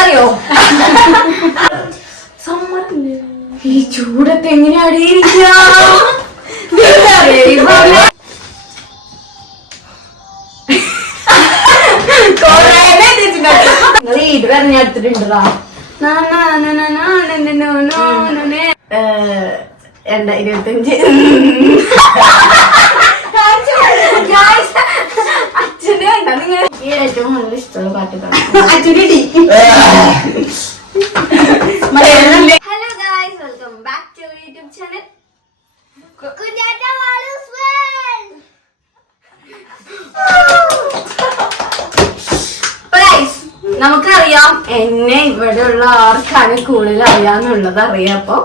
അറിയോ? ഈ ചൂടത്ത് എങ്ങനെയാണ് ഇരിക്കുക? ഇത് പറഞ്ഞെടുത്തിട്ടുണ്ടോ? 2025 അച്ഛന് കണ്ട നിങ്ങൾ ഏറ്റവും കൂടുതൽ ഇഷ്ടമുള്ള പാട്ട് അച്ഛന്. Hello guys, welcome back to YouTube channel. നമുക്കറിയാം എന്നെ ഇവിടെയുള്ള ആർക്കാണ് കൂടുതൽ അറിയാന്നുള്ളത് അറിയാം. അപ്പൊ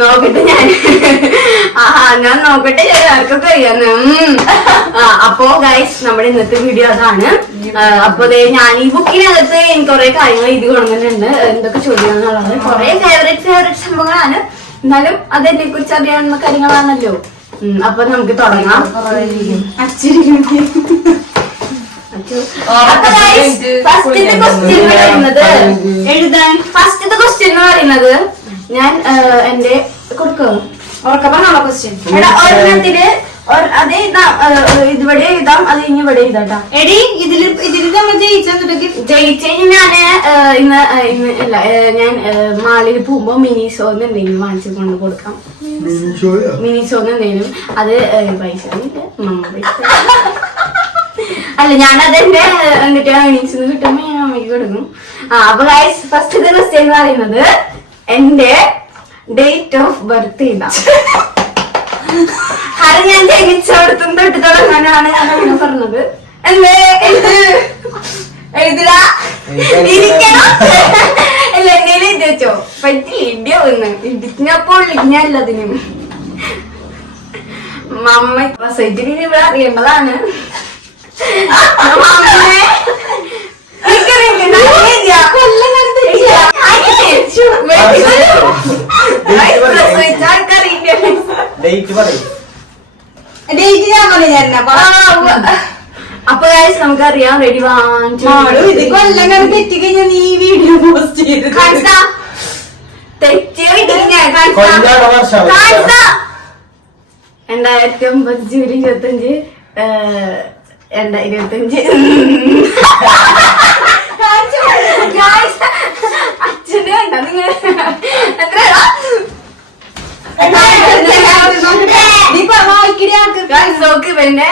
നോക്കട്ടെ ഞാൻ നോക്കട്ടെ ആർക്കൊക്കെ അറിയാന്ന്. അപ്പോ ഗൈസ് നമ്മുടെ ഇന്നത്തെ വീഡിയോ അതാണ്. അപ്പൊ ഞാൻ ഈ ബുക്കിനകത്ത് എനിക്ക് കുറെ കാര്യങ്ങൾ ഇത് കൊണ്ടുവന്നിട്ടുണ്ട്. എന്തൊക്കെ ചോദ്യങ്ങളുള്ളത് കുറെ ഫേവറേറ്റ് സംഭവങ്ങളാണ്. എന്നാലും അതെന്നെ കുറിച്ച് അറിയാവുന്ന കാര്യങ്ങളാണല്ലോ. അപ്പൊ നമുക്ക് തുടങ്ങാം. ഫസ്റ്റത്തെ ക്വസ്റ്റ്യൻ എന്ന് പറയുന്നത് ഞാൻ എന്റെ കൊടുക്കോ ഉറക്കപ്പാണോ ക്വസ്റ്റ്യൻ? ഒരെണ്ണത്തില് അത് ഇതിവിടെ എഴുതാം, അത് ഇനി ഇവിടെ എഴുതാട്ടാ. എടി ഇതില് നമ്മൾ ജയിച്ചു ഞാന് ഇന്ന് ഇല്ല ഞാൻ മാളിൽ പോകുമ്പോ മിനിസോന്ന് എന്തെങ്കിലും വാങ്ങിച്ചു കൊണ്ട് കൊടുക്കാം. മിനിസോന്ന് എന്തെങ്കിലും അത് പൈസ മമ്മ പൈസ അല്ല ഞാനതെന്റെ എന്നിട്ട് ഏണിങ്സ് കിട്ടുമ്പോ ഞാൻ അമ്മയ്ക്ക് കൊടുക്കും. അപ്പൊ ഗൈസ് ഫസ്റ്റ് ക്വസ്റ്റ്യൻ എന്ന് പറയുന്നത് എന്റെ ഡേറ്റ് ഓഫ് ബർത്ത് ഇതാ. അത് ഞാൻ ജനിച്ചോടത്തും തൊട്ട് തുടങ്ങാനാണ് അങ്ങനെ പറഞ്ഞത്. എന്തേ എഴുതിടാ ഇരിക്കണം അല്ല എന്തെങ്കിലും എഴുതി വെച്ചോ. പറ്റില്ല ഇടിയോ ഒന്ന് ഇടിഞ്ഞപ്പോൾ ഇടിഞ്ഞല്ലതിനും മമ്മ പ്രസവിച്ചിട്ട് ഇവിടെ അറിയേണ്ടതാണ്. അപ്പൊ നമുക്കറിയാം. റെഡി തെറ്റിക്കഴിഞ്ഞാൽ നീ വീഡിയോ പോസ്റ്റ് ചെയ്ത് തെറ്റിയ 2009 ജൂലൈ 25 2025 അച്ഛന് കണ്ട നിങ്ങൾ നോക്ക് പിന്നെ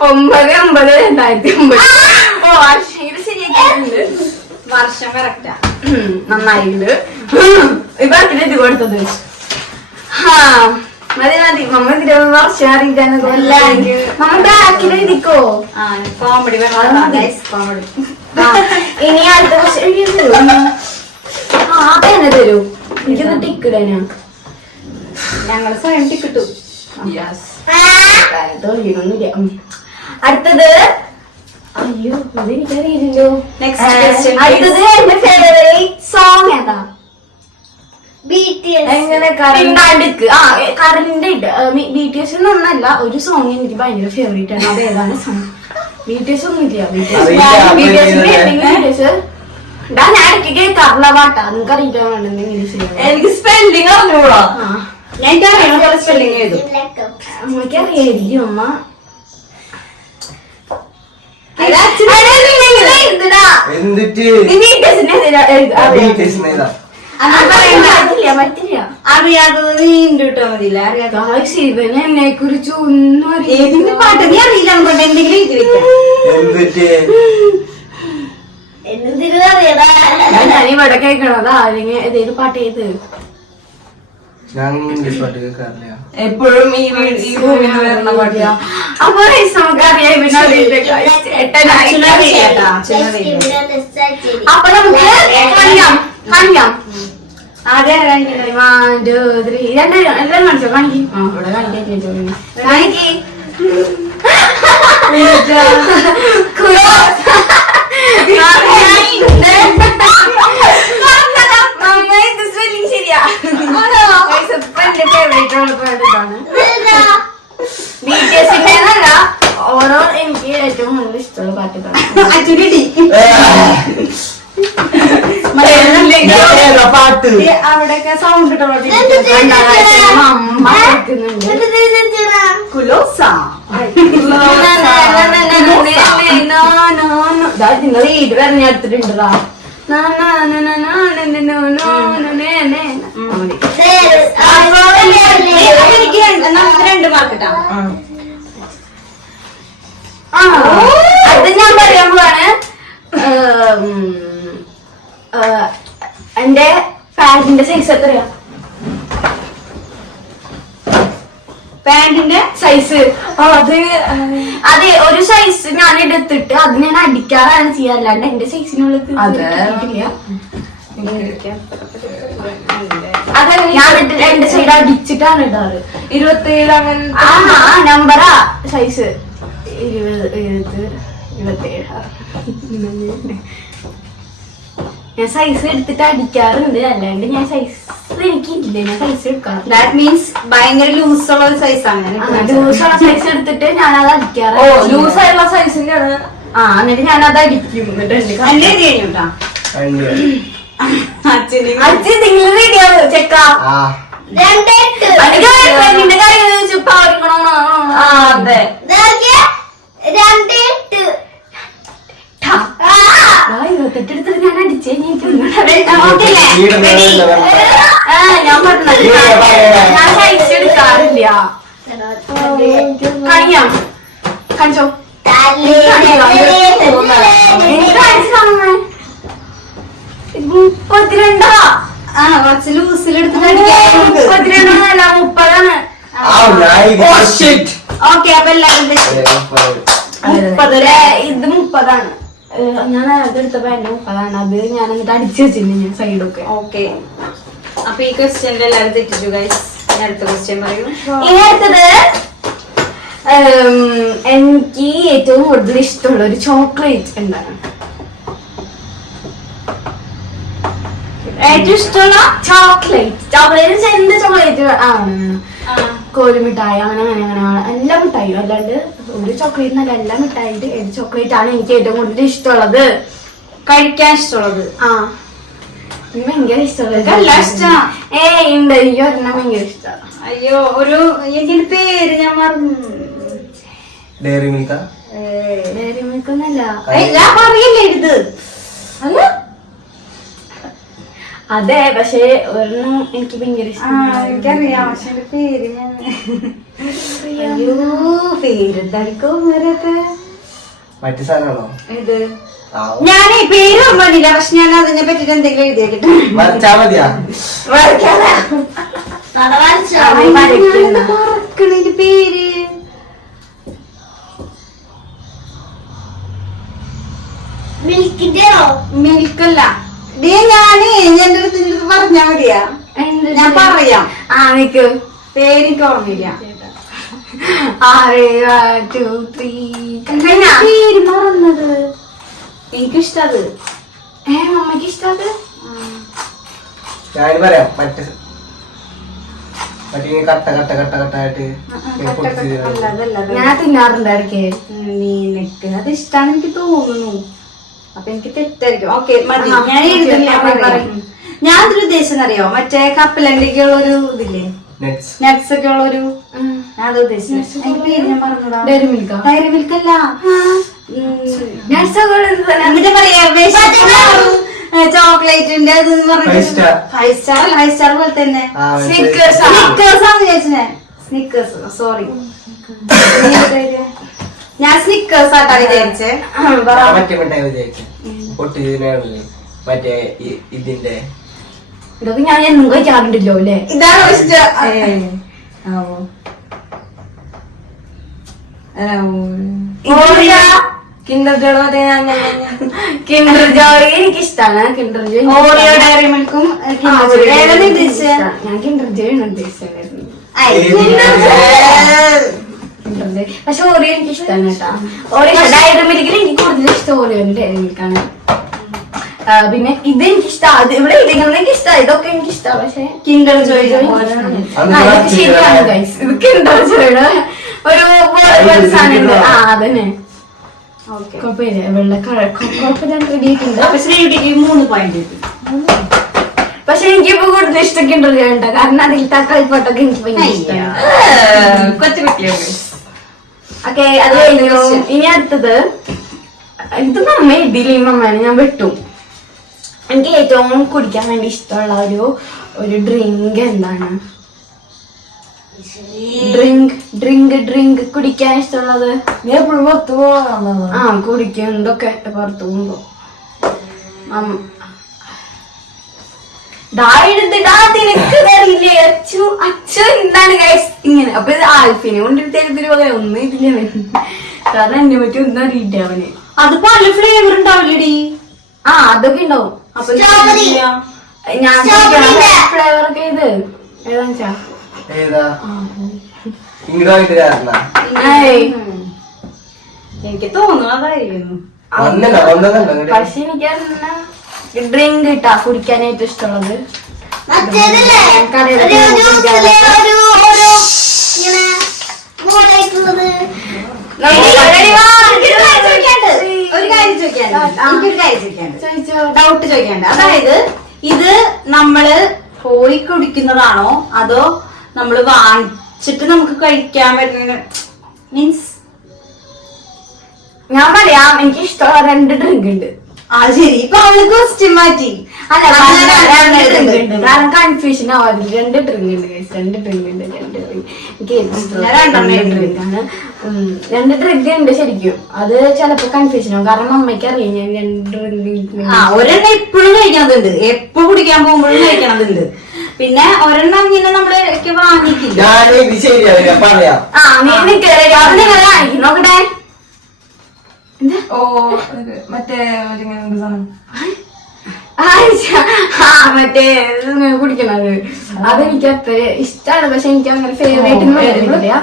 9/9/2009. ഓ ഇത് ശരിയാക്കിയിട്ടുണ്ട്. വർഷം കറക്റ്റാ. നന്നായിട്ടുണ്ട്. ഇപ്പൊ ഇത് കൊടുത്തത് മതി മതി. മമ്മ 20 വർഷം അറിയിക്കാനൊക്കെ മമ്മ ബാക്കിൽ എഴുതിക്കോ. Comedy comedy. ഇനി അടുത്ത വർഷം തരൂ. അതെന്നെ തരൂ. എനിക്കൊന്ന് ടിക്കിടാനാ. ഞങ്ങള് സ്വയം ടിക്കിട്ടു. അടുത്തത് അയ്യോ അതെനിക്കറിയില്ലല്ലോ. അടുത്തത് എന്റെ ഫേവറേറ്റ് സോങ് ഏതാ? എങ്ങനെ കറണ്ട് BTS ഒന്നല്ല ഒരു സോങ് എനിക്ക് ഭയങ്കര ഫേവറേറ്റ് ആണ്. അത് ഏതാണ് സോങ്? BTS ഒന്നും ഇല്ല. ഞാൻ ഇടയ്ക്ക് കേൾക്കാറുള്ള പാട്ടാ. നിങ്ങൾക്ക് അറിയിക്കാൻ വേണ്ടെങ്കിൽ എനിക്ക് സ്പെല്ലിംഗ് അറിഞ്ഞൂടാ. ഞാൻ സ്പെല്ലിംഗ് എഴുതും. അമ്മയ്ക്ക് അറിയായിരിക്കും. അമ്മ അറിയാത്തത് നീണ്ടിട്ടാ മതിയില്ല. ശിവന് എന്നെ കുറിച്ച് ഒന്നും അറിയാം. പാട്ട് നീ അറിയില്ല. എന്തെങ്കിലും ഞാൻ ഇവിടെ കേൾക്കണതാ. അല്ലെങ്കിൽ ഏതെങ്കിലും പാട്ട് ചെയ്ത് എപ്പോഴും ഈ ഭൂമിയിൽ വരുന്ന പാട്ടില്ല. അപ്പൊ നമുക്കറിയാം. അപ്പൊ നമുക്ക് കാണിക്കാം. അതെ 1 2 3 എല്ലാരും കാണിച്ചോ. കാണിക്കും. ഇവിടെ കാണിക്കാൻ ശരിയാ. BTSന്റെ ഓരോ എനിക്ക് ഏറ്റവും കൂടുതൽ ഇഷ്ടമുള്ള പാട്ടുകളാണ്. അവിടെയൊക്കെ സൗണ്ട് വീട് പറഞ്ഞെടുത്തിട്ടുണ്ടാ. നമുക്ക് 2 മാർക്കിട്ടാ. അത് ഞാൻ പറയാൻ പോവാണ്. എന്റെ പാന്റിന്റെ സൈസ് എത്രയാ? പാന്റിന്റെ സൈസ് അതെ, ഒരു സൈസ് ഞാൻ എടുത്തിട്ട് അത് ഞാൻ അടിക്കാറാണ് ചെയ്യാറ്, അല്ലാണ്ട് എന്റെ സൈസിനുള്ളത് ഞാൻ 2 സൈഡ് അടിച്ചിട്ടാണ് ഇടാറ്. 27 അങ്ങനെ നമ്പറാ സൈസ്. 27 ഞാൻ സൈസ് എടുത്തിട്ട് അടിക്കാറുണ്ട്, അല്ലാണ്ട് ഞാൻ സൈസ് എനിക്കില്ല, ഞാൻ സൈസ് എടുക്കാറ്. ദാറ്റ് മീൻസ് ഭയങ്കര ലൂസുള്ള ഒരു സൈസാണ്. ലൂസുള്ള സൈസ് എടുത്തിട്ട് ഞാനത് അടിക്കാറ്. ലൂസായുള്ള സൈസിന്റെയാണ്. എന്നിട്ട് ഞാനത് അടിക്കും. എന്റെ കഴിഞ്ഞുട്ടാ അച്ഛൻ നിങ്ങൾ റെഡിയാവോ ചെക്ക? അതെ ഇരുപത്തെട്ടെടുത്തിട്ട് ഞാൻ അടിച്ചേ. ഞാൻ പറഞ്ഞത് ഞാൻ സൈസ് എടുക്കാറില്ല. കഴിയാം കാണിച്ചോ. എനിക്ക് കാണിച്ചു കാണുന്നേ 32. കുറച്ച് ലൂസിലെടുത്തിട്ട് 32 30. ഓക്കെ, അപ്പൊ എല്ലാവരും ഇത് 30. ഞാൻ അതെടുത്തപ്പോ എന്നെ 30. അത് ഞാൻ എന്നിട്ട് അടിച്ചു വെച്ചിരുന്നു ഞാൻ സൈഡൊക്കെ. ഓക്കെ, അപ്പൊ ഈ ക്വസ്റ്റ്യനിൽ എല്ലാവരും തെറ്റിച്ചു ഗൈസ്. അടുത്ത ക്വസ്റ്റ്യൻ പറയൂ. ഇനി അടുത്തത് എനിക്ക് ഏറ്റവും കൂടുതൽ ഇഷ്ടമുള്ള ഒരു ചോക്ലേറ്റ് എന്താണ്? ഏറ്റവും ഇഷ്ടമുള്ള ചോക്ലേറ്റ് എന്ത് ചോക്ലേറ്റ് ആണ്? കോലുമിഠായി അങ്ങനെ എല്ലാ മിഠായിയും, അല്ലാണ്ട് ഒരു ചോക്ലേറ്റ് എന്നല്ല, എല്ലാ മിഠായിട്ട് ഏത് ചോക്ലേറ്റ് ആണ് എനിക്ക് ഏറ്റവും കൂടുതൽ ഇഷ്ടമുള്ളത്, കഴിക്കാൻ ഇഷ്ടമുള്ളത്? ഭയങ്കര ഇഷ്ടമുള്ളത് ഉണ്ട്. എനിക്ക് ഒരെണ്ണം ഭയങ്കര ഇഷ്ടമാണ്. അയ്യോ, ഒരു എനിക്കൊരു പേര് ഞാൻ മറന്നു. ഡയറി മിൽക്ക് ഒന്നല്ല, ഞാൻ പറയല്ലേ ഇത്. അല്ല അതെ, പക്ഷെ ഒരെണ്ണം എനിക്ക് ഭയങ്കര ഇഷ്ടമാണ്. എനിക്കറിയാം, പക്ഷെ എന്റെ പേര് ഞാൻ പേരെന്തായിരിക്കും മറ്റു സാധനമാണോ ഇത്? ഞാനേ പേര് ഓർമ്മയില്ല, പക്ഷെ ഞാൻ അതിനെ പറ്റിട്ട് എന്തെങ്കിലും എഴുതിയിട്ട് പേര് മിൽക്കല്ല. ഞാനേ എന്റെ അടുത്ത് പറഞ്ഞാ മതിയാ, ഞാൻ പറയാം. നിക്ക് പേരെനിക്ക് ഓർമ്മയില്ല. 6 1 2 3 പേര് മറന്നത്. എനിക്കിഷ്ടത്. മമ്മക്ക് ഇഷ്ടത് പറയാം. ഞാൻ തിന്നാറുണ്ട് ഇടയ്ക്ക്. നിനക്ക് അത് ഇഷ്ടമാണ് എനിക്ക് തോന്നുന്നു, അപ്പൊ എനിക്ക് തെറ്റായിരിക്കും. ഓക്കെ മതി, ഞാൻ ഞാൻ ഇതിൽ ഉദ്ദേശിച്ചെന്ന് അറിയോ? മറ്റേ കപ്പലണ്ടിക്ക് ഉള്ളൊരു ഇതില്ലേ, നട്ട്സ് ഒക്കെ ഉള്ളൊരു, അത് ഉദ്ദേശിച്ചു. ഞാൻ പറഞ്ഞതാ ഡയറി മിൽക്ക്. ഡയറി മിൽക്ക് അല്ല, എന്നിട്ട് പറയാ ചോക്ലേറ്റിന്റെ ഫൈവ് സ്റ്റാർ പോലെ തന്നെ സ്നിക്കേഴ്സ് ആണ് വിചാരിച്ചേ. സ്നിക്കേഴ്സ്, സോറി, ഞാൻ സ്നിക്കേഴ്സ് ആട്ടാ വിചാരിച്ചേ. മറ്റേ ഇതിന്റെ ഇതൊക്കെ ഞാൻ എന്നും കഴിക്കാറുണ്ടല്ലോ അല്ലേ? ഇതാണോ ഇഷ്ടം? കിൻഡർ ജോയ് എനിക്കിഷ്ടാണ്. കിൻഡർ ജോയ്, ഓറിയോ, ഡയറി മിൽക്കും. ഞാൻ കിൻഡർ ജോയ് ആണ് ഉദ്ദേശിച്ചത്. പക്ഷെ ഓറിയോ എനിക്ക് ഇഷ്ടമാണ് കേട്ടാ. ഓറിയോ ഡയറി മിൽക്കിൽ എനിക്ക് കൂടുതൽ ഇഷ്ടം ഓറിയോ ഡയറി മിൽക്കാണ്. പിന്നെ ഇത് എനിക്കിഷ്ടം, അത് ഇവിടെ ഇരിക്കുന്നത് എനിക്കിഷ്ടം, ഇതൊക്കെ എനിക്കിഷ്ടമാണ്. പക്ഷെ കിൻഡർ ജോയ് ശരിയാണ് ഗൈസ്, ഇത് കിൻഡർ ജോയുടെ ഒരു സാധനം. അതന്നെ കുഴപ്പമില്ല, വെള്ള കുഴപ്പമില്ല. റെഡി ആയിട്ടുണ്ട്. 3 പോയിന്റ്. പക്ഷെ എനിക്കിപ്പോ കൂടുതൽ ഇഷ്ടമൊക്കെ ഉണ്ടല്ലോ കാരണം അതിൽ തക്കാളിപ്പാട്ടൊക്കെ എനിക്ക് ഭയങ്കര ഇഷ്ടമാണ്. കൊച്ചു കുട്ടിയാണ്. ഓക്കെ, അത് കഴിഞ്ഞു. ഇനി അടുത്തത് ഇത് മമ്മ ഇടിയില്ലേ മമ്മേനെ ഞാൻ വെട്ടു. എനിക്ക് ഏറ്റവും കുടിക്കാൻ വേണ്ടി ഇഷ്ടമുള്ള ഒരു ഡ്രിങ്ക് എന്താണ്? ഡ്രിങ്ക് കുടിക്കാൻ ഇഷ്ടമുള്ളത്? നീ എപ്പോഴും പുറത്തു പോകാൻ ആ കുടിക്കും എന്തൊക്കെ പുറത്തു പോകുമ്പോ അച്ഛൻ എന്താണ് ഇങ്ങനെ. അപ്പൊ ഇത് ആൽഫിനെ കൊണ്ടിട്ട് തരുന്നതിന് പകരം ഒന്നും ഇതില്ല. കാരണം എന്നെ പറ്റി ഒന്നും അറിയില്ല അവന്. അത് പല ഫ്ലേവർ ഉണ്ടാവില്ലടി. ആ അതൊക്കെ ഉണ്ടാവും. അപ്പൊ ഞാൻ ഫ്ലേവർ ഒക്കെ ഇത് ഏതാ ഏതാ ഇങ്ങോട്ട് കാരണം എനിക്ക് തോന്നുന്നതായിരുന്നു. പക്ഷെ എനിക്ക് ഡ്രിങ്ക് കിട്ടാ കുടിക്കാനായിട്ട് ഇഷ്ടമുള്ളത്. ഒരു കാര്യം ചോദിക്കാണ്ട് ഡൗട്ട് ചോദിക്കാണ്ട്. അതായത് ഇത് നമ്മള് പോയി കുടിക്കുന്നതാണോ അതോ നമ്മള് വാങ്ങിച്ചിട്ട് നമുക്ക് കഴിക്കാൻ പറ്റുന്ന മീൻസ്? ഞാൻ പറയാം, എനിക്ക് ഇഷ്ടമുള്ള 2 ഡ്രിങ്ക് ഉണ്ട്. ശരി, ഇപ്പൊ അവള് ക്വസ്റ്റ്യൻ മാറ്റി. അല്ല കാരണം കൺഫ്യൂഷൻ ആവാതില്ല. 2 ഡ്രിങ്ക് ഉണ്ട് guys, 2 ഡ്രിങ്ക് ഉണ്ട്. 2 ഡ്രിങ്ക് എനിക്ക് ഡ്രിങ്കാണ്. 2 ഡ്രിങ്ക് ഉണ്ട് ശരിക്കും. അത് ചിലപ്പോ കൺഫ്യൂഷൻ ആവും കാരണം അമ്മയ്ക്ക് അറിയാം ഞാൻ 2 ഡ്രിങ്ക്. ഒരെണ്ണം എപ്പോഴും കഴിക്കണതുണ്ട്, എപ്പോ കുടിക്കാൻ പോകുമ്പോഴും കഴിക്കണതുണ്ട്. പിന്നെ ഒരെണ്ണം ഇങ്ങനെ നമ്മള് വാങ്ങിക്കില്ല. നോക്കട്ടെ. ഓ മറ്റേ മറ്റേ കുടിക്കണത് അതെനിക്ക് അത്ര ഇഷ്ടമാണ്. പക്ഷെ എനിക്ക് അങ്ങനെ ഫേവറേറ്റ്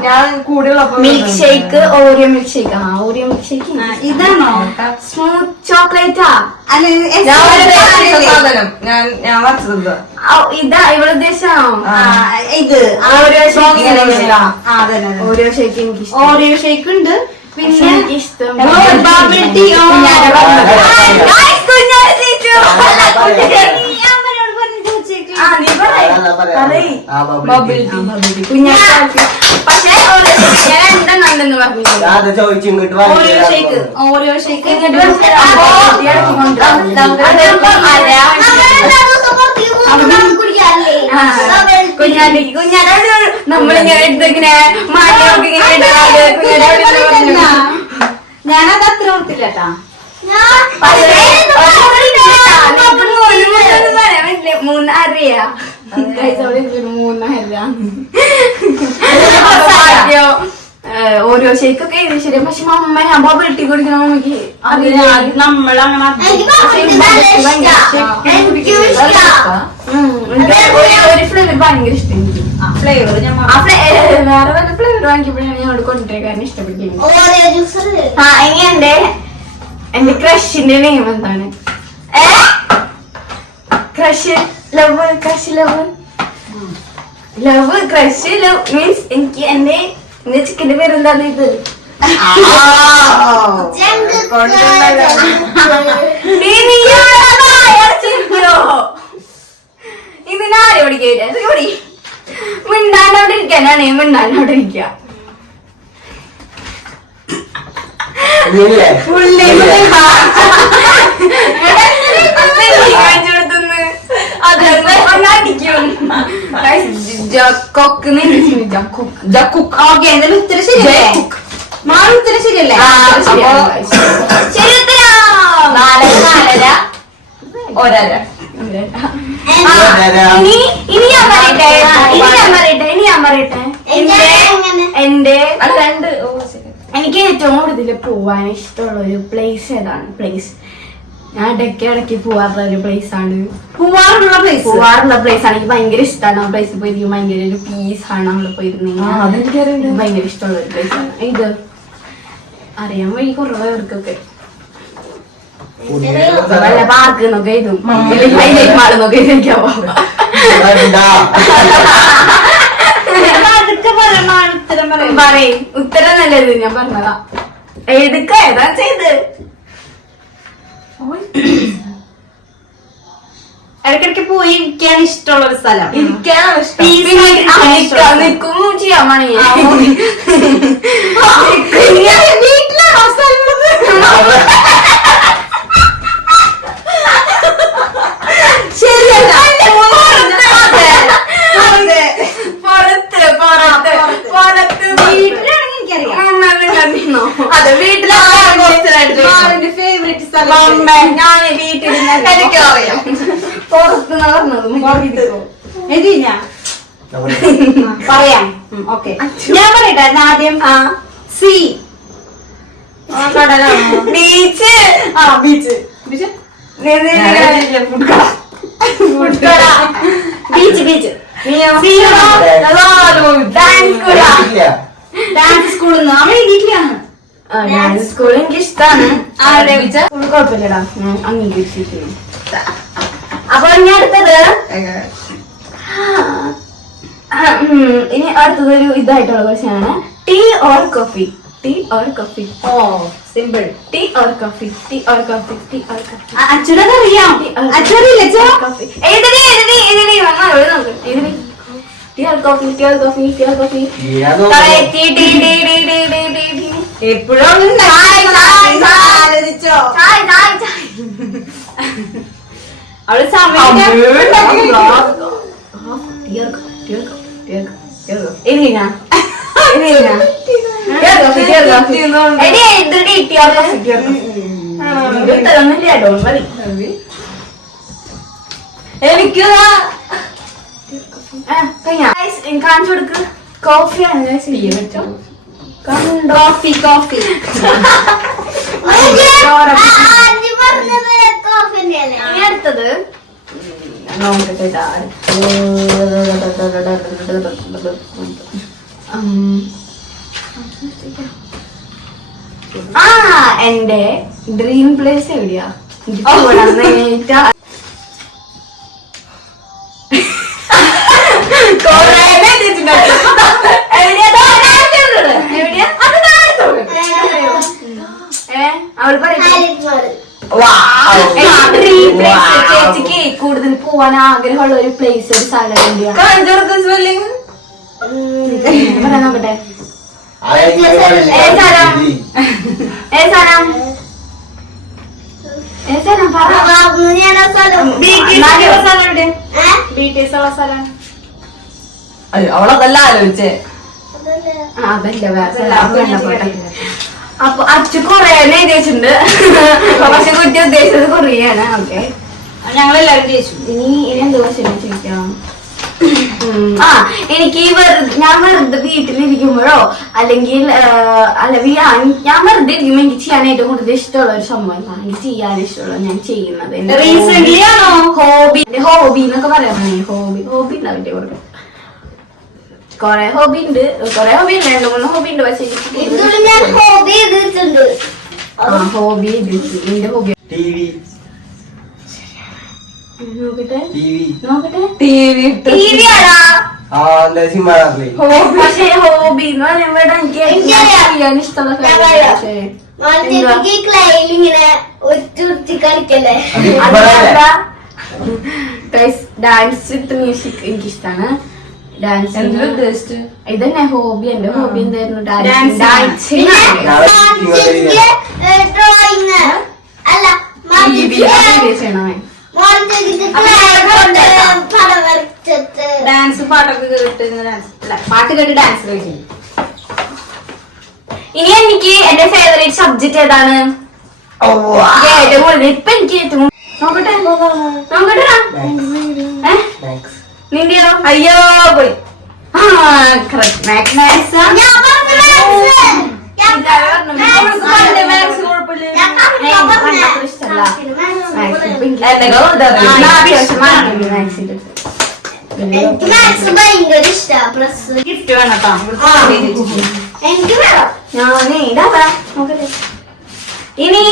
ഞാൻ കൂടെയുള്ളപ്പോ milk shake, Oreo milk shake. Oreo milk shake ഇതാണോ? സ്മൂത്ത് ചോക്ലേറ്റാ? ഞാൻ വച്ചത് ഇതാ ഇവിടെ ഉദ്ദേശം. ഇത് ഓറിയോ ഷേക്ക്. ഓറിയോ ഷേക്ക് എനിക്ക് ഇഷ്ടം. ഓറിയോ ഷേക്ക് ഉണ്ട്. പിന്നെ ഇഷ്ടം പക്ഷേ എന്തെന്നു പറഞ്ഞു ഓറിയോ ഷേക്ക്. ഓറിയോ ഷേക്ക് കുഞ്ഞാനോട് നമ്മളിങ്ങനെ എടുത്തിങ്ങനെ ഞാനത് അത്ര ഓർത്തില്ലട്ടാ. 3 അറിയാ 3 ഓരോ ഷേക്കൊക്കെ ഇത് ശരി. പക്ഷെ അമ്മ ഞാൻ ബബിൾ ടീ കുടിക്കണ മമ്മിക്ക് നമ്മളങ്ങനെ ഒരു ഫ്ലേവർ ഭയങ്കര ഇഷ്ടം എനിക്ക്. ഫ്ലേവർ വേറെ വല്ല ഫ്ലേവർ വാങ്ങിയപ്പോഴാണ് ഞാൻ കൊണ്ടുവരാൻ ഇഷ്ടപ്പെട്ടില്ല. ഇനി എന്റെ ക്രഷിന്റെ നെയിം എന്താണ്? Crush love crush love means എനിക്ക് എന്റെ ചിക്കന്റെ പേരെന്താണ്? ഇത് ഇതിനാരെ പഠിക്ക മിണ്ടാണ്ടോടെ ഇരിക്കാനാണ് മിണ്ടാണ്ടോടെ ഇരിക്ക. ഉത്തരം ശരിയല്ലേ? ഉത്തരം ശരിയല്ലേ? ഇനി ഞാൻ പറയട്ടെ എനിക്ക് ഏറ്റവും കൂടുതൽ പോവാൻ ഇഷ്ടമുള്ള ഒരു പ്ലേസ് ഏതാണ്? പ്ലേസ് ഞാൻ ഇടയ്ക്ക് പോവാറുള്ള ഒരു പ്ലേസ് ആണ്. പോവാറുള്ള പ്ലേസ് ആണ് എനിക്ക് ഭയങ്കര ഇഷ്ടമാണ്. ആ പ്ലേസിൽ പോയിരിക്കും ഭയങ്കര ഒരു പീസ് ആണ്. അവിടെ പോയിരുന്നെങ്കിൽ ഭയങ്കര ഇഷ്ടമുള്ള ഒരു പ്ലേസ് ആണ്. ഇത് അറിയാൻ വഴി കുറവവർക്കൊക്കെ വല്ല പാർക്ക് നോക്കെ ഇതും മാള് നോക്കെ ഇരിക്കാവോ? പറയും ഉത്തരം നല്ലത് ഞാൻ പറഞ്ഞതാ. എടുക്ക ഏതാ ചെയ്ത് ഇടയ്ക്കിടയ്ക്ക് പോയി ഇരിക്കാൻ ഇഷ്ടമുള്ള ഒരു സ്ഥലം. ഇരിക്കാനാണ് ഇഷ്ടം. Peace പിന്നെ ആയിട്ട് ഇരിക്കാൻ ഇഷ്ടമുള്ള സ്ഥലം. നിൽക്കും ചെയ്യാൻ വേണമെങ്കിൽ വീട്ടിലാണോ സ്ഥലമുള്ളത്? ശരിയല്ല. വീട്ടിലാണെങ്കിൽ എനിക്കറിയാം. അതെ വീട്ടിലെ ഫേവറേറ്റ് സ്ഥലം ഞാൻ വീട്ടിൽ എനിക്കറിയാം പുറത്തുനിന്ന് പറഞ്ഞത് എതി ഞാൻ പറയാം. ഓക്കെ, ഞാൻ പറയട്ടെ ആദ്യം. സി കടലാണോ? Beach beach beach beach dance സ്കൂളിൽ നിന്ന് അവൾ എഴുതിയിട്ടാണ്. ഡാൻസ് സ്കൂൾ എനിക്ക് ഇഷ്ടമാണ്. കുഴപ്പമില്ലടാ, ഞാൻ അംഗീകരിച്ചിരിക്കുന്നു. അപ്പൊ ഇനി അടുത്തത് ഇനി അടുത്തതൊരു ഇതായിട്ടുള്ള ക്വസ്റ്റ്യൻ ആണ്. Tea or coffee? Tea or coffee? Oh simple. Tea or coffee? Tea or coffee? Tea or coffee? അച്ഛനത് അറിയാം. അച്ഛനില്ല കോഫി എഴുതണേ എഴുതണേ എഴുതണേ വന്നോളൂ നോക്ക് എഴുതണേ. Tea or coffee? Tea or coffee? Tea or coffee? എപ്പോഴും ആലോചിച്ചോ? അവള് സമയം എനിക്ക് കാണിച്ചു കൊടുക്ക്. കോഫിയാണ് കോഫി കോഫി അടുത്തത് എന്റെ ഡ്രീം പ്ലേസ് എവിടെയാ? അവള് ചേച്ചിക്ക് കൂടുതൽ പോവാൻ ആഗ്രഹമുള്ള ഒരു പ്ലേസ്, ഒരു സ്ഥലം എവിടെയാ? പറയാൻ നോക്കട്ടെ. അവളതല്ല ആലോചിച്ചേ. അതല്ല വേറെ. അപ്പൊ അച്ഛൻ കൊറേ എഴുതിയിട്ടുണ്ട്, പക്ഷെ കുട്ടി ഉദ്ദേശിച്ചത് കൊറിയാണ്. ഓക്കെ, ഞങ്ങളെല്ലാരും ചോദിച്ചു. ഇനി എന്ത് ക്വസ്റ്റ്യൻ ചോദിക്കാം? എനിക്ക് ഞാൻ വെറുതെ വീട്ടിലിരിക്കുമ്പോഴോ അല്ലെങ്കിൽ ഞാൻ വെറുതെ ഇരിക്കുമ്പോ എനിക്ക് ചെയ്യാൻ ഏറ്റവും കൂടുതൽ ഇഷ്ടമുള്ള ഒരു സംഭവം, എനിക്ക് ചെയ്യാൻ ഇഷ്ടമുള്ള ഞാൻ ചെയ്യുന്നത് റീസെന്റ് ആണോ? ഹോബി എന്നൊക്കെ പറയാനാണ്. ഹോബി ഉണ്ടാവില്ലേ കൊടുക്കാം. കൊറേ ഹോബി ഉണ്ട്, 2-3 ഹോബി ഉണ്ട്. പക്ഷെ ഹോബി എന്റെ ഹോബി നോക്കട്ടെ പക്ഷെ ഹോബി എന്ന് പറയുമ്പോ എനിക്ക് ചെയ്യാൻ ഇഷ്ടമുള്ള ഡാൻസ് വിത്ത് മ്യൂസിക് എനിക്കിഷ്ടാണ്. ഡാൻസ് ഇതന്നെ ഹോബി. എന്റെ ഹോബി എന്തായിരുന്നു? ഡാൻസിങ്. ഡാൻസ് പാട്ടൊക്കെ പാട്ട് കേട്ട് ഡാൻസ് കളിക്കും. ഇനി എനിക്ക് എന്റെ ഫേവറേറ്റ് സബ്ജക്ട് ഏതാണ്? ഏറ്റവും കൂടുതൽ ഇപ്പൊ എനിക്ക് ഏറ്റവും നോക്കട്ടെ നിന്റെയോ? അയ്യോ പോയി. ഗിഫ്റ്റ് വേണം ഇനി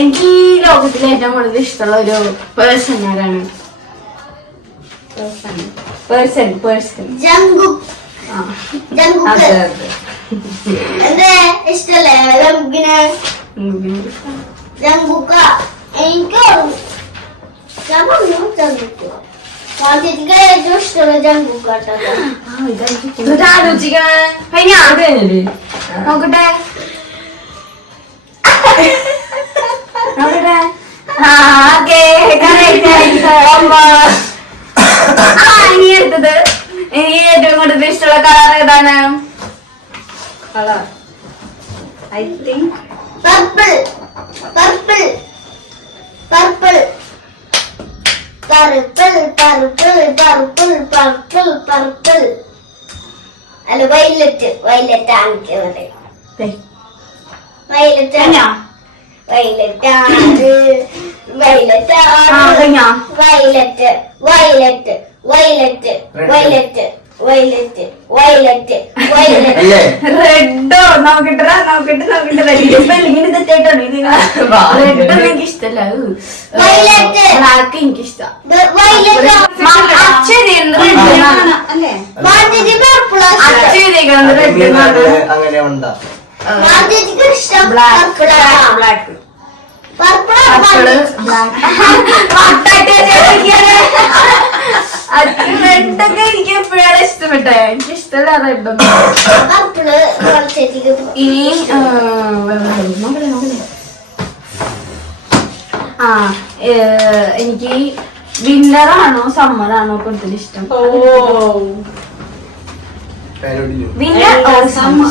എനിക്ക് ലോകത്തിലെ ഏറ്റവും കൂടുതൽ ഇഷ്ടമുള്ള ഒരു പേഴ്സൺ ആരാണ്? പേഴ്സൺ ഇഷ്ടല്ലേ? എനിക്ക് ഞാൻ പറഞ്ഞു ജംബുക്ക് ചേച്ചിക്ക് ഏറ്റവും ഇഷ്ടമുള്ള ജംബുക്കാട്ടോ ആലോചിക്കണേ കഴിഞ്ഞാ നോക്കട്ടെ നോക്കട്ടെ ഇനി എടുത്തത് ഇനി ഏറ്റവും കൂടുതൽ ഇഷ്ടമുള്ള കളർ ഏതാണ്? Colour I think purple purple purple purple purple purple purple purple അല്ല വയലറ്റ് വയലറ്റ് ആണ് വയലറ്റ് വയലറ്റ് ആണ് വയലറ്റ് ആണ് violet violet violet violet violet violet violet റെഡോ നോക്കട്ടെ നോക്കട്ടെ നോക്കട്ടെ വലിയ സ്പെല്ലിങ്ങിന് തെറ്റായിട്ടാണ് റെഡ് എനിക്ക് ഇഷ്ടല്ല ബ്ലാക്ക് എനിക്ക് ഇഷ്ടം അല്ലേ? അങ്ങനെ ഉണ്ടാ ഇഷ്ടം ബ്ലാക്ക് റെഡൊക്കെ എനിക്ക് എപ്പോഴാണ് ഇഷ്ടപ്പെട്ടെ. എനിക്ക് ഇഷ്ടമല്ല റെഡൊന്നും. ഇനി എനിക്ക് വിന്റർ ആണോ സമ്മർ ആണോ കൂടുതൽ ഇഷ്ടം? Winter or summer?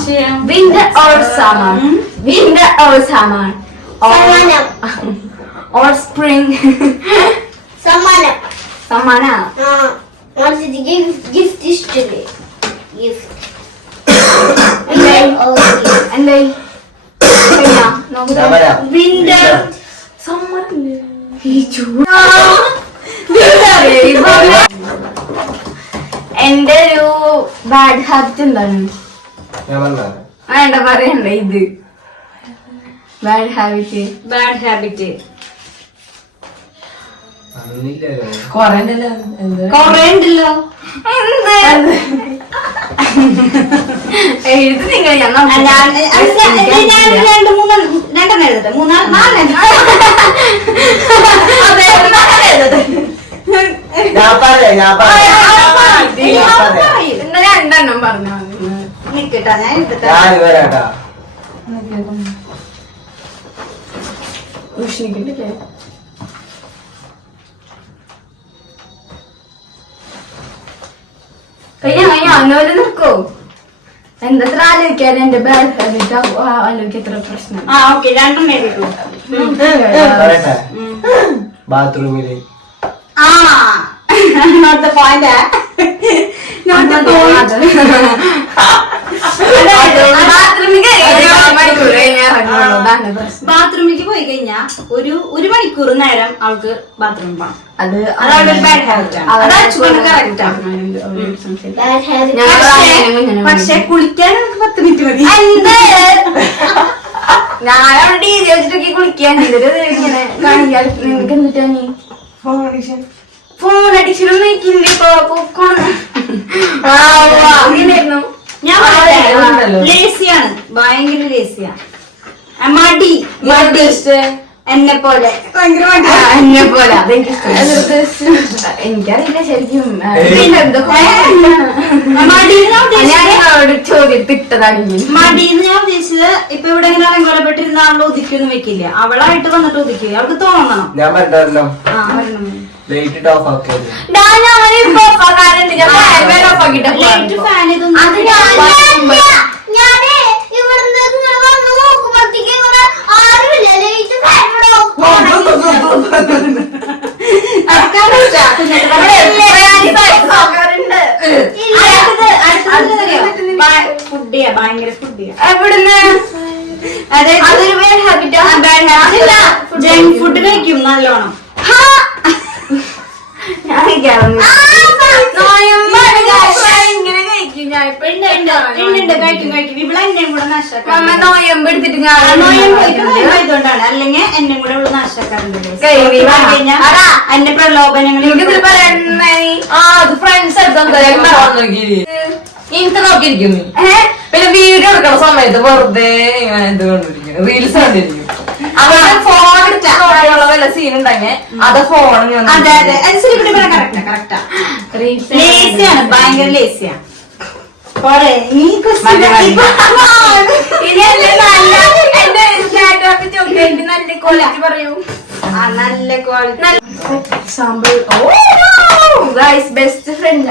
Winter or summer? Winter or summer? Or spring? സമ്മാനം സമ്മാനാ? ഗിഫ്റ്റ് ഇഷ്ടല്ലേ? ഗിഫ്റ്റ് എന്തായി വിന്റർ സമ്മർ എന്റെ ഒരു ബാഡ് ഹാബിറ്റ് എന്താണ്? വേണ്ട പറയണ്ട. ഇത് ബാഡ് ഹാബിറ്റ്. ബാഡ് ഹാബിറ്റ് കൊറേ ഉണ്ടല്ലോ. എന്ത് എഴുതി നിങ്ങൾ രണ്ടെണ്ണം എഴുതട്ടെ? നാലെണ്ണം രണ്ടെണ്ണം പറഞ്ഞു നിക്കട്ടാ ഞാൻ എഴുതട്ടെ. ഉഷ്ണിക്കില്ലേ? അങ്ങനെ നിൽക്കോ? എന്തത്ര ആലോചിക്കാൻ എന്റെ ബാഡ് ഹാബിറ്റ് ആലോചിക്ക എത്ര പ്രശ്നം. ഓക്കെ രണ്ടെണ്ണം എഴുതിട്ടു. ബാത്റൂമില് Not the point, eh? Not the point. ബാത്റൂമിലേക്ക് പോയി കഴിഞ്ഞാ ഒരു മണിക്കൂർ നേരം അവൾക്ക് ബാത്റൂമിൽ പോകണം. അതാണ് ഒരു ബാഡ് ഹാബിറ്റ് ആണ്. അത് അച്ചുകൊണ്ട് കറക്റ്റ് ആണ്. പക്ഷെ കുളിക്കാൻ നമുക്ക് 10 മിനിറ്റ് മതി. ഞാൻ അവിടെ വെച്ചിട്ടൊക്കെ കുളിക്കാൻ ഇങ്ങനെ കാണിക്കാൻ നിനക്ക് എന്നിട്ടാ നീ ഫോൺ അഡിക്ഷൻ ഒന്നും എനിക്കില്ല. അങ്ങനെയായിരുന്നു ഞാൻ ലേസിയാണ്, ഭയങ്കര ലേസിയാണ്. മടി എന്നെ പോലെ ഭയങ്കര എന്നെ പോലെ. എനിക്കറിയില്ല ശരിക്കും. ചോദ്യം തിട്ടതാണ്. മടിന്ന് ഞാൻ ഉദ്ദേശിച്ചത് ഇപ്പൊ ഇവിടെ ഇങ്ങനെ അലങ്കോലപ്പെട്ടിരുന്ന ആളുടെ ഒതുക്കിയൊന്നും വെക്കില്ല. അവളായിട്ട് വന്നിട്ട് ഒതുക്കി. അവൾക്ക് തോന്നണം. ഞാൻ പറഞ്ഞല്ലോ ലൈറ്റ് ഓഫ് ആക്കിയത്. ഫാൻ ഇതൊന്നും ഫുഡിയാ, ഭയങ്കര ഫുഡിയാ. എവിടുന്ന്? അതൊരു ബാഡ് ഹാബിറ്റാ? ജങ്ക് ഫുഡ് കഴിക്കും നല്ലോണം. ഞാൻ കഴിക്കാറുണ്ട്. ഇങ്ങനെ കഴിക്കും ഞാൻ. കഴിക്കും. ഇവിടെ എന്നെയും കൂടെ നഷ്ടക്കാറുണ്ട്. നോയമ്പ് എടുത്തിട്ട് ആയതുകൊണ്ടാണ്. അല്ലെങ്കിൽ എന്നെയും കൂടെ ഇവിടെ നഷ്ടക്കാറുണ്ട്. എന്റെ പ്രലോഭനങ്ങളിൽ ഫ്രണ്ട്സ് എനിക്ക് നോക്കിയിരിക്കുന്നു. പിന്നെ വീഡിയോ എടുക്കണ സമയത്ത് വെറുതെ ഇങ്ങനെ എന്ത് കൊണ്ടിരിക്കുന്നു, റീൽസ് കണ്ടിരിക്കും. അവരുടെ ഫോൺ എടുത്തുള്ള വല്ല സീൻ ഉണ്ടെങ്കിൽ അത് ഫോൺ അതെ അതെ അനുസരിച്ച് കറക്റ്റാ കറക്റ്റാ ലേസിയാണ് ഭയങ്കര ലേസിയാണ് നല്ല ക്വാളിറ്റി പറയൂ. നല്ല quality example best friend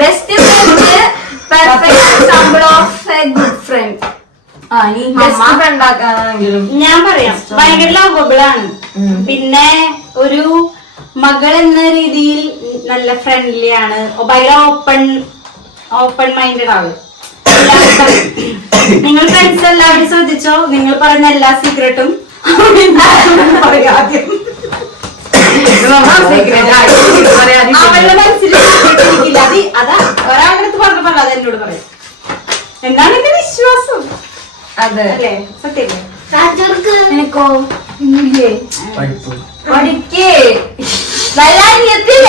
best friend perfect example of a good friend. ഉണ്ടാക്കാനാണെങ്കിലും ഞാൻ പറയാം ഭയങ്കര ലവബിൾ ആണ്. പിന്നെ ഒരു മകൾ എന്ന രീതിയിൽ നല്ല ഫ്രണ്ട്ലി ആണ്. ഭയങ്കര ഓപ്പൺ മൈൻഡഡ് ആണ്. നിങ്ങൾ ഫ്രണ്ട്സ് എല്ലാവരും ശ്രദ്ധിച്ചോ, നിങ്ങൾ പറയുന്ന എല്ലാ സീക്രട്ടും പറയാദ്യം അവളുടെ മനസ്സിലില്ല. അതാ ഒരാളുടെ അടുത്ത് പറഞ്ഞപ്പോ അത് എന്നോട് പറയും. എന്താണ് എന്റെ വിശ്വാസം. അതെ അല്ലേ സത്യല്ലേ? എനിക്കോ ഇല്ലേ പഠിപ്പ് പഠിക്കേ നല്ല അനിയത്തില്ല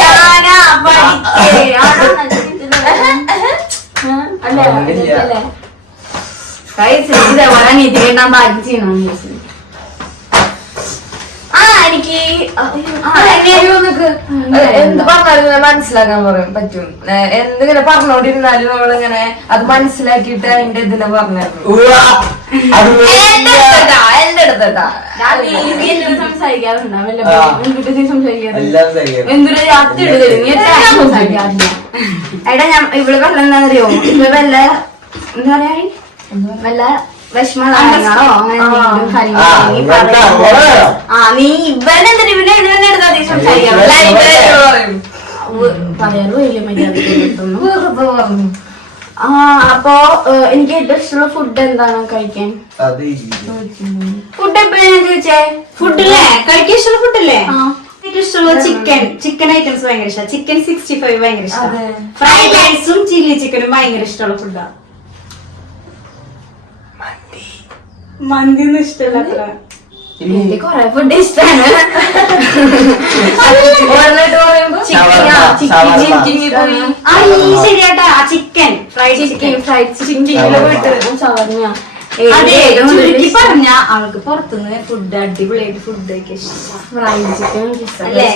ഇതേപോലെ അനിയത്തി കേട്ടാൻ ഭാഗ്യം ചെയ്യണം. എനിക്ക് എന്ത് പറഞ്ഞാലും മനസ്സിലാക്കാൻ പറയും പറ്റും. എന്തിങ്ങനെ പറഞ്ഞോണ്ടിരുന്നാലും നമ്മളിങ്ങനെ അത് മനസ്സിലാക്കിയിട്ട് അതിന്റെ ഇതിനെ പറഞ്ഞു എന്റെ അടുത്തട്ടാ സംസാരിക്കാറുണ്ടോ സംസാരിക്കാറുണ്ട് എല്ലാം ശരിയാണ്. എന്തൊരു രാത്രി സംസാരിക്കാറില്ല. എടാ ഞാൻ ഇവിടെ പറഞ്ഞെന്താണെന്നറിയോ, ഇപ്പൊ വല്ല എന്താ പറയാ വല്ല വിഷമങ്ങളോ അങ്ങനെ എന്തെങ്കിലും കാര്യങ്ങളോ നീ ഇവനെന്തിനാ ഇവനെ ഇവനെ എടുത്താ സംസാരിക്കാം പറയാറോ ഇല്ല മര്യാദ. അപ്പൊ എനിക്ക് ഏറ്റവും ഇഷ്ടമുള്ള ഫുഡ് എന്താണ് കഴിക്കാൻ? അത് ഫുഡ് എപ്പോഴാണ് ചോദിച്ചേ? ഫുഡില്ലേ കഴിക്കാൻ ഇഷ്ടമുള്ള ഫുഡല്ലേ? ഏറ്റവും ഇഷ്ടമുള്ള ചിക്കൻ ഐറ്റംസ് ഭയങ്കര ഇഷ്ടം. ചിക്കൻ 65 ഭയങ്കര ഇഷ്ടം. ഫ്രൈഡ് റൈസും ചില്ലി ചിക്കനും ഭയങ്കര ഇഷ്ടമുള്ള ഫുഡാ. മന്തി ഒന്നും ഇഷ്ടമല്ല അത്ര. എനിക്ക് കൊറേ ഫുഡ് ഇഷ്ടമാണ്. ശരിയാട്ടാ ചിക്കൻ ഫ്രൈഡ് ഷവർമ്മ. അതെ ചുരുക്കി പറഞ്ഞ അവൾക്ക് പുറത്തുനിന്ന് ഫുഡ് അടിപൊളിയായിട്ട് ഫുഡ് കഴിക്കാൻ ഇഷ്ടം. ഫ്രൈഡ് ചിക്കൻ അല്ലേ?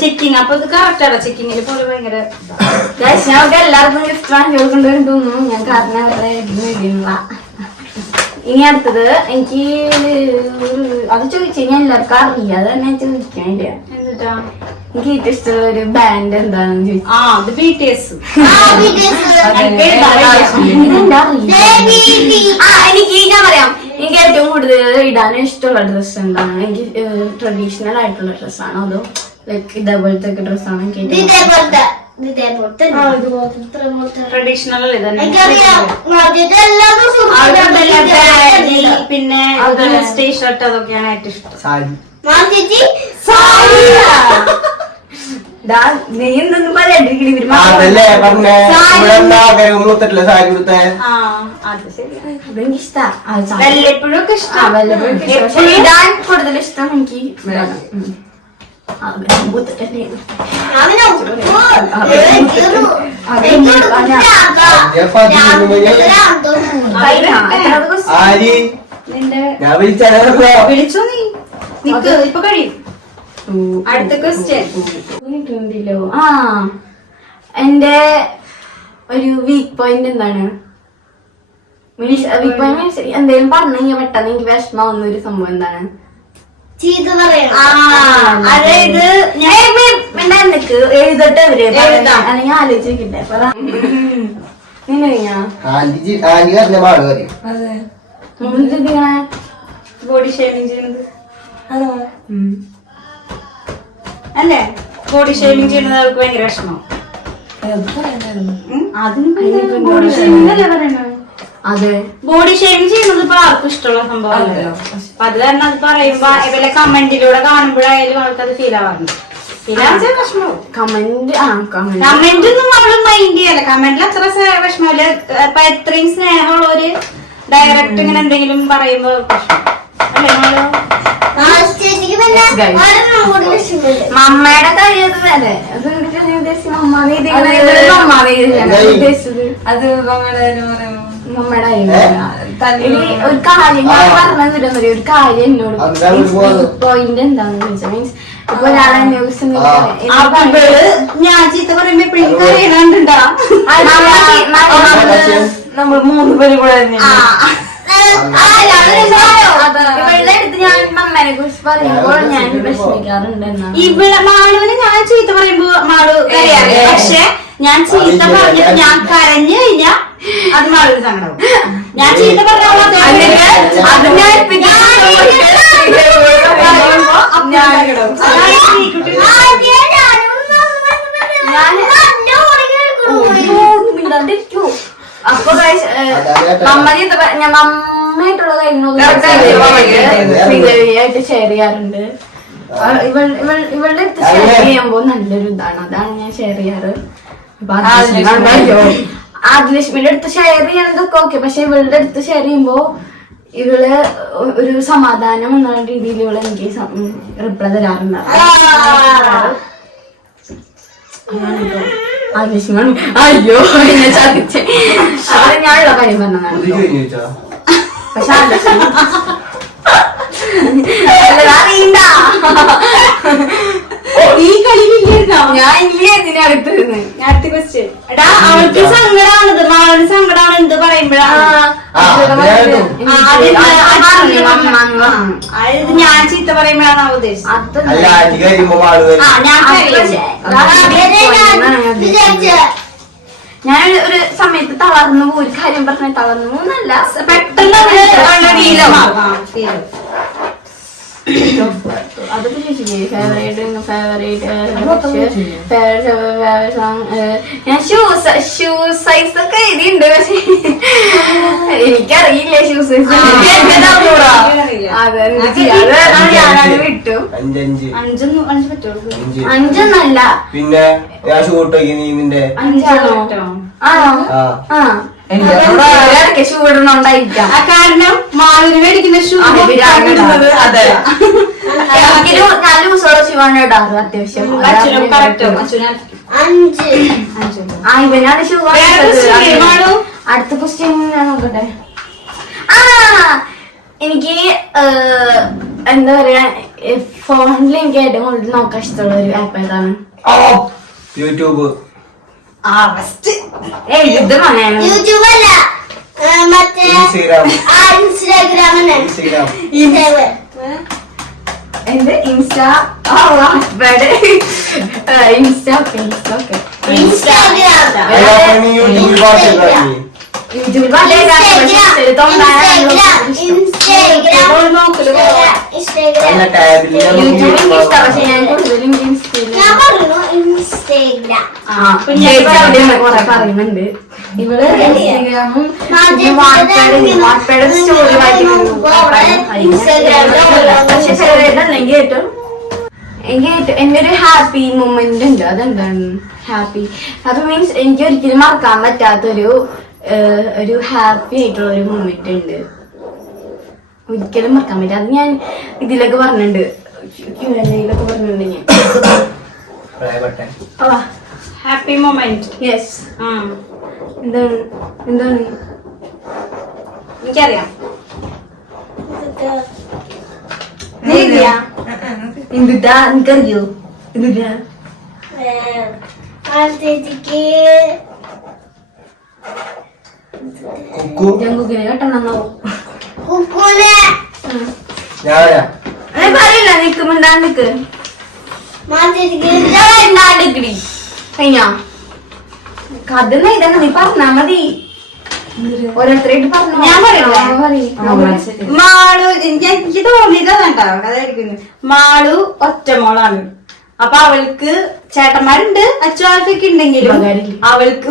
ചിക്കിങ് അപ്പൊ ഇത് കറക്റ്റ് ആണ്. ചിക്കിങ്ങില് പോലെ ഭയങ്കര ഞങ്ങൾക്ക് എല്ലാവർക്കും ഗിഫ്റ്റ് വാങ്ങി കൊടുക്കേണ്ടി തോന്നുന്നു. ഞാൻ കാരണം വേണ്ടിയുള്ള. ഇനി അടുത്തത് എനിക്ക് അത് ചോദിച്ചു കഴിഞ്ഞാൽ എല്ലാവർക്കും അറിയാതെ തന്നെ ചോദിക്കാനില്ല. എന്നിട്ടാ എനിക്ക് ഏറ്റവും ഇഷ്ടമുള്ള ഒരു ബാൻഡ് എന്താണെന്ന് ചോദിച്ചു. അത് BTS. എനിക്ക് ഞാൻ പറയാം, എനിക്ക് ഏറ്റവും കൂടുതൽ ഇടാൻ ഇഷ്ടമുള്ള ഡ്രസ്സ് എന്താണ്? എനിക്ക് ട്രഡീഷണൽ ആയിട്ടുള്ള ഡ്രസ്സാണ്, അതോ ലൈക്ക് ഇതേപോലത്തെ ഡ്രസ്സാണ് എനിക്ക് ട്രഡീഷണൽ അല്ലേ തന്നെ. പിന്നെ ടീഷർട്ട് അതൊക്കെയാണ് ഏറ്റവും ഇഷ്ടം. സാരി നീ എന്തൊന്നും പറയാണ്ടിരിക്കണ അതല്ലേ പറഞ്ഞേ. മൂത്തിട്ടില്ല സാരി കൊടുത്തേ. അത് ശരിയാണ്. അതെനിക്ക് ഇഷ്ടമാണ്. വല്ലപ്പോഴും ഒക്കെ ഇഷ്ടം. ഇടാൻ കൂടുതൽ ഇഷ്ടം എനിക്ക് ആരി ഞാൻ വിളിച്ചോ. വിളിച്ചോ നീ നിക്ക് ഇപ്പൊ കഴിയും. അടുത്ത ക്വസ്റ്റ്യൻ. എന്റെ ഒരു വീക്ക് പോയിന്റ് എന്താണ്? വീക്ക് പോയിന്റ് മീൻസ് എന്തെങ്കിലും പറഞ്ഞു കഴിഞ്ഞാൽ പെട്ടെന്ന് എനിക്ക് വിഷമം വന്ന ഒരു സംഭവം എന്താണ്? അതായത് എനിക്ക് എഴുതട്ടെ അവര് അല്ലെങ്കിൽ ആലോചിക്കട്ടെ. ബോഡി ഷേവിങ് ചെയ്യുന്നത് അല്ലേ? ബോഡി ഷേവിങ് ചെയ്യുന്നത് അവർക്ക് ഭയങ്കര വിഷമം. ബോഡി ഷേവിങ് അല്ലേ പറയണത്? അതെ, ബോഡി ഷേവിങ് ചെയ്യുന്നത് ഇപ്പൊ ആർക്കും ഇഷ്ടമുള്ള സംഭവമല്ലല്ലോ. അപ്പൊ അത് കാരണം അത് പറയുമ്പോ ഇവരെ കമന്റിലൂടെ കാണുമ്പോഴായാലും ആൾക്കത് ഫീൽ ആവാറുണ്ട്. കമന്റ് കമന്റ് ഒന്നും നമ്മള് മൈൻഡ് ചെയ്യല്ല. കമന്റിൽ അത്ര വിഷമമില്ല. ഇപ്പൊ എത്രയും സ്നേഹമുള്ളവര് ഡയറക്റ്റ് ഇങ്ങനെ എന്തെങ്കിലും പറയുമ്പോ പ്രശ്നം അല്ലേ? മമ്മയുടെ കഴിയത് വരെ അത് ഉദ്ദേശിച്ച ഉദ്ദേശിച്ചത് അത് മമ്മയുടെ മമ്മയുടെ ഒരു കാര്യം ഞാൻ പറഞ്ഞിരുന്ന ഒരു കാര്യം എന്നോട് പോയിന്റ് എന്താന്ന് ചോദിച്ചാൽ മീൻസ് ഇപ്പൊ ഞാൻ ന്യൂസ് ഞാൻ ചീത്ത പറയുമ്പോ എപ്പോഴും അറിയണുണ്ടാ നമ്മൾ 3 പേര് കൂടെ ഇവളുടെ അടുത്ത് ഞാൻ മമ്മേനെ കുറിച്ച് പറയുമ്പോൾ ഞാൻ വിഷമിക്കാറുണ്ട് എന്നാണ്. ഇവിടെ മാളുവിന് ഞാൻ ചീത്ത പറയുമ്പോ മാളു കരയാറ്. പക്ഷെ ഞാൻ ചീത്ത പറഞ്ഞിട്ട് ഞാൻ കരഞ്ഞു കഴിഞ്ഞാ അത് മാളുവിന് സങ്കടവും. ഞാൻ ചീത്ത പറഞ്ഞ അപ്പൊ മമ്മയായിട്ടുള്ള കാര്യങ്ങളായിട്ട് ഷെയർ ചെയ്യാറുണ്ട്. ഇവളുടെ അടുത്ത് ഷെയർ ചെയ്യുമ്പോ നല്ലൊരു ഇതാണ്, അതാണ് ഞാൻ ഷെയർ ചെയ്യാറ്. ആദിലക്ഷ്മിയുടെ അടുത്ത് ഷെയർ ചെയ്യണതൊക്കെ ഓക്കെ, പക്ഷെ ഇവളുടെ അടുത്ത് ഷെയർ ചെയ്യുമ്പോ ഇവള് ഒരു സമാധാനം എന്നുള്ള രീതിയിൽ ഇവള് എനിക്ക് റിപ്ലൈ തരാറുണ്ട്. അയ്യോ എന്നെ ചതിച്ചേ. അവിടെ ഞാനുള്ള കാര്യം പറഞ്ഞതാണ്. പക്ഷെ ഈ കളി ഞാൻ ഇല്ലേ ഇതിനകത്തിരുന്ന് അടുത്ത ക്വസ്റ്റ്യൻ. എടാ അവൾക്ക് സങ്കടാണിത്, മാളുടെ സങ്കടാണ് എന്ത് പറയുമ്പോഴാണ് ഞാൻ ചീത്ത പറയുമ്പോഴാണ് ഉദ്ദേശിച്ചത്. ഞാൻ ഒരു സമയത്ത് തളർന്നു പോയി, ഒരു കാര്യം പറഞ്ഞ തളർന്നു പോന്നല്ല, പെട്ടെന്ന് അതൊക്കെ ചോദിച്ചില്ലേ ഫേവറേറ്റ് സോങ്. ഞാൻ ഷൂ സൈസ് ഒക്കെ എഴുതിയുണ്ട്, പക്ഷെ എനിക്കറിയില്ല ഷൂ സൈസ്. ഞാനത് വിട്ടു. 5 പറ്റുള്ളൂ. 5 പിന്നെ ഞാൻ ഷൂട്ട് നിന്റെ 5 ആണോ? ആ ഇടയ്ക്ക് ഷൂ ഇടണോണ്ടായിരിക്കാം. കാരണം മാളിന് മേടിക്കുന്ന ഷൂ അതെ ഞാൻ ലൂസോടെ ഷൂ ആണ് ഇടാറ് അത്യാവശ്യം. ഇവനാണ് ഷൂ. അടുത്ത ക്വസ്റ്റ്യൻ ഞാൻ നോക്കട്ടെ. എനിക്ക് എന്താ പറയാ, ഫോണിൽ എനിക്ക് ഏറ്റവും കൂടുതൽ നോക്കാൻ ഇഷ്ടമുള്ള ഒരു ആപ്പ് ഏതാണ്? യൂട്യൂബ്. യൂട്യൂബ് അല്ല, മറ്റേ ഇൻസ്റ്റാഗ്രാം. എന്റെ ഇൻസ്റ്റാ പറയുന്നുണ്ട്. ഇവള് ഇൻസ്റ്റാഗ്രാമും സ്റ്റോറി പക്ഷെ ചിലതല്ലെങ്കിൽ ഏറ്റവും എന്റെ ഒരു ഹാപ്പി മൊമെന്റ് ഉണ്ട്. അതെന്താണ് ഹാപ്പി? ഹാപ്പി മീൻസ് എനിക്ക് ഒരിക്കലും മറക്കാൻ പറ്റാത്തൊരു ഒരു ഹാപ്പി ആയിട്ടുള്ള ഒരു മൊമെന്റ് ഉണ്ട്, ഒരിക്കലും മറക്കാൻ പറ്റില്ല. അത് ഞാൻ ഇതിലൊക്കെ പറഞ്ഞിട്ടുണ്ട്, Q&A-ലൊക്കെ പറഞ്ഞിട്ടുണ്ട് ഞാൻ. Happy moment. യെസ്. എന്താണ് എനിക്കറിയാം. എന്തുട്ടാ എനിക്കറിയോ? എന്തുട്ടാ കുക്കിനെ കെട്ടണമെന്നോ പറയില്ല. നിക്കുമ്പോണ്ടാണ്ടിക്ക് കഴിഞ്ഞോ കഥ ഇതാണ്, നീ പറഞ്ഞാ മതി. ഓരോരുത്തരായിട്ട് പറഞ്ഞു. ഞാൻ പറയില്ല. മാളു എനിക്ക് തോന്നിയതാണ്ടാ അതായിരിക്കുന്നു. മാളു ഒറ്റമോളാണ്. അപ്പൊ അവൾക്ക് ചേട്ടന്മാരുണ്ട്, അച്ചുവാൽഫിക്ക് ഉണ്ടെങ്കിലും അവൾക്ക്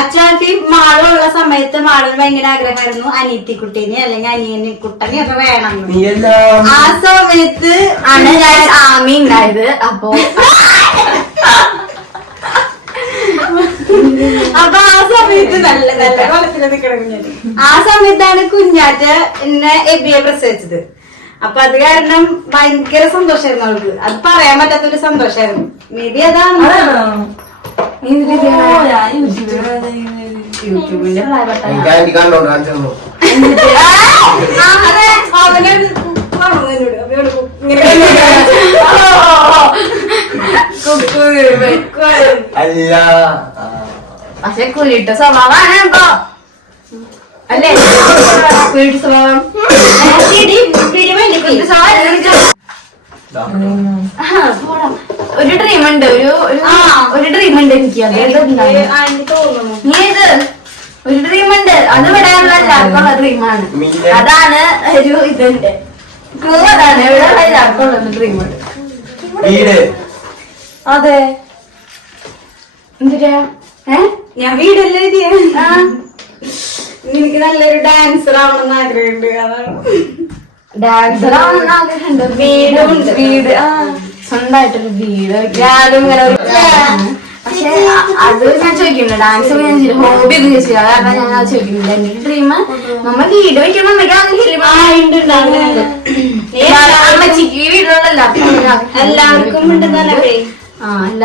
അച്ചുവാൽഫി മാളു ഉള്ള സമയത്ത് മാളുവിന് ഭയങ്കര ആഗ്രഹമായിരുന്നു അനിയത്തിക്കുട്ടീനെ അല്ലെങ്കിൽ അനിയനെ കുട്ടനെ ഒക്കെ വേണം. ആ സമയത്ത് ആണ് ഞാൻ ആമി ഉണ്ടായത്. അപ്പൊ അപ്പൊ ആ സമയത്ത് നല്ല നല്ല കുളത്തിൽ നിൽക്കണം കുഞ്ഞാറ്റ്. ആ സമയത്താണ് കുഞ്ഞാറ്റ എന്നെ എബിയെ പ്രസവിച്ചത്. അപ്പൊ അത് കാരണം ഭയങ്കര സന്തോഷമായിരുന്നു അവൾക്ക്. അത് പറയാൻ പറ്റാത്തൊരു സന്തോഷമായിരുന്നു. മേ ബി അതാണ് യൂട്യൂബിന്റെ പ്രായപ്പെട്ട എനിക്ക് ആന്റി കണ്ടോണ്ട് കാണിച്ചു തന്നു. അല്ല പക്ഷെ കുരുട്ട സ്വഭാവമാണ് ഇപ്പൊ അല്ലേ? കുരുട്ട സ്വഭാവം ഒരു ഡ്രീം ഉണ്ട്, ഒരു ഡ്രീം ഉണ്ട് എനിക്ക്. ഒരു ഡ്രീം ഉണ്ട്, അത് വിടാനുള്ള എല്ലാവർക്കും ഉള്ള ഡ്രീമാണ്. അതാണ് ഒരു ഇതുണ്ട് ക്ലൂ. അതാണ് ഇവിടെ എല്ലാവർക്കും ഉള്ള ഡ്രീം ഉണ്ട്. വീട്. അതെ, എന്തിനാ ഞാൻ വീടല്ലേ എഴുതിയ. എനിക്ക് നല്ലൊരു ഡാൻസർ ആവണമെന്ന് ആഗ്രഹമുണ്ട്. അതാണ് ഡാൻസർ ആവണമെന്ന് ആഗ്രഹമുണ്ട്. വീടുണ്ട്. വീട് സ്വന്തമായിട്ടൊരു വീട്. ഞാനും ഇങ്ങനെ പക്ഷെ അത് ഞാൻ ചോദിക്കുന്നുണ്ട്. ഡാൻസ് ഞാൻ ഹോബി ഒന്നും ചോദിച്ചില്ല. അത് കാരണം ഞാൻ അത് ചോദിക്കുന്നില്ല. എന്റെ ഡ്രീം നമ്മ വീട് വെക്കണം. അമ്മച്ചിക്ക് വീടുള്ള എല്ലാവർക്കും ഉണ്ടെന്നല്ലേ.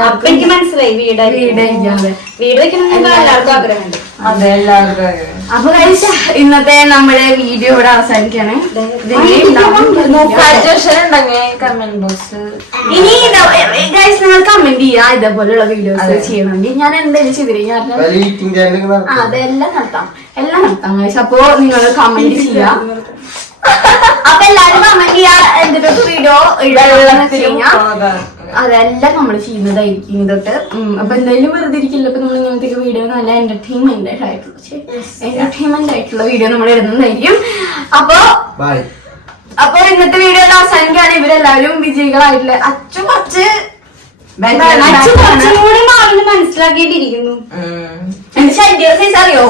അപ്പൊ എനിക്ക് മനസ്സിലായി വീട് വെക്കണം എല്ലാവർക്കും ആഗ്രഹമുണ്ട്. അതെ, എല്ലാവർക്കും അപ്പൊ ഇന്നത്തെ നമ്മുടെ വീഡിയോ ഇവിടെ അവസാനിക്കാണ്. സജഷൻ ഉണ്ടെങ്കിൽ കമന്റ് ബോക്സ് ഇനി ഗൈസ് നിങ്ങൾ കമന്റ് ചെയ്യാ ഇതേപോലെയുള്ള വീഡിയോസ് ചെയ്യണമെങ്കിൽ. ഞാൻ എന്തായാലും ചെയ്തിരിക്കും. അതെല്ലാം നടത്താം, എല്ലാം നടത്താം ഗൈസ്. അപ്പൊ നിങ്ങൾ കമന്റ് ചെയ്യാ. അപ്പൊ എല്ലാരും കമന്റ് ചെയ്യാ എന്തൊക്കെ വീഡിയോ ഇടാന്ന് വെച്ച് കഴിഞ്ഞാൽ അതെല്ലാം നമ്മൾ ചെയ്യുന്നതായിരിക്കും ഇതൊക്കെ. അപ്പൊ എന്തായാലും വെറുതെ ഇരിക്കില്ല. അപ്പൊ നമ്മൾ ഇങ്ങനത്തെ വീഡിയോ നല്ല എന്റർടൈൻമെന്റ് ആയിട്ടുള്ള വീഡിയോ നമ്മൾ ഇടുന്നതായിരിക്കും. അപ്പൊ ഇന്നത്തെ വീഡിയോ അവസാനിക്കാണ്. ഇവരെല്ലാവരും വിജയികളായിട്ടുള്ള അച്ഛൻ കുറച്ച് കൂടി മാറിന് മനസ്സിലാക്കിയിട്ടിരിക്കുന്നു. എന്റെ ശരീരം സൈസ് അറിയോ?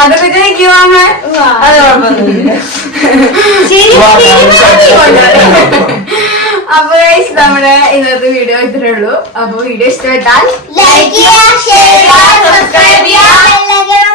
അതൊക്കെ ചോദിക്കുമോ? അപ്പൊ നമ്മുടെ ഇന്നത്തെ വീഡിയോ ഇത്രേ ഉള്ളൂ. അപ്പൊ വീഡിയോ ഇഷ്ടപ്പെട്ടാൽ ലൈക്ക് ചെയ്യുക, ഷെയർ ചെയ്യുക, സബ്സ്ക്രൈബ് ചെയ്യുക.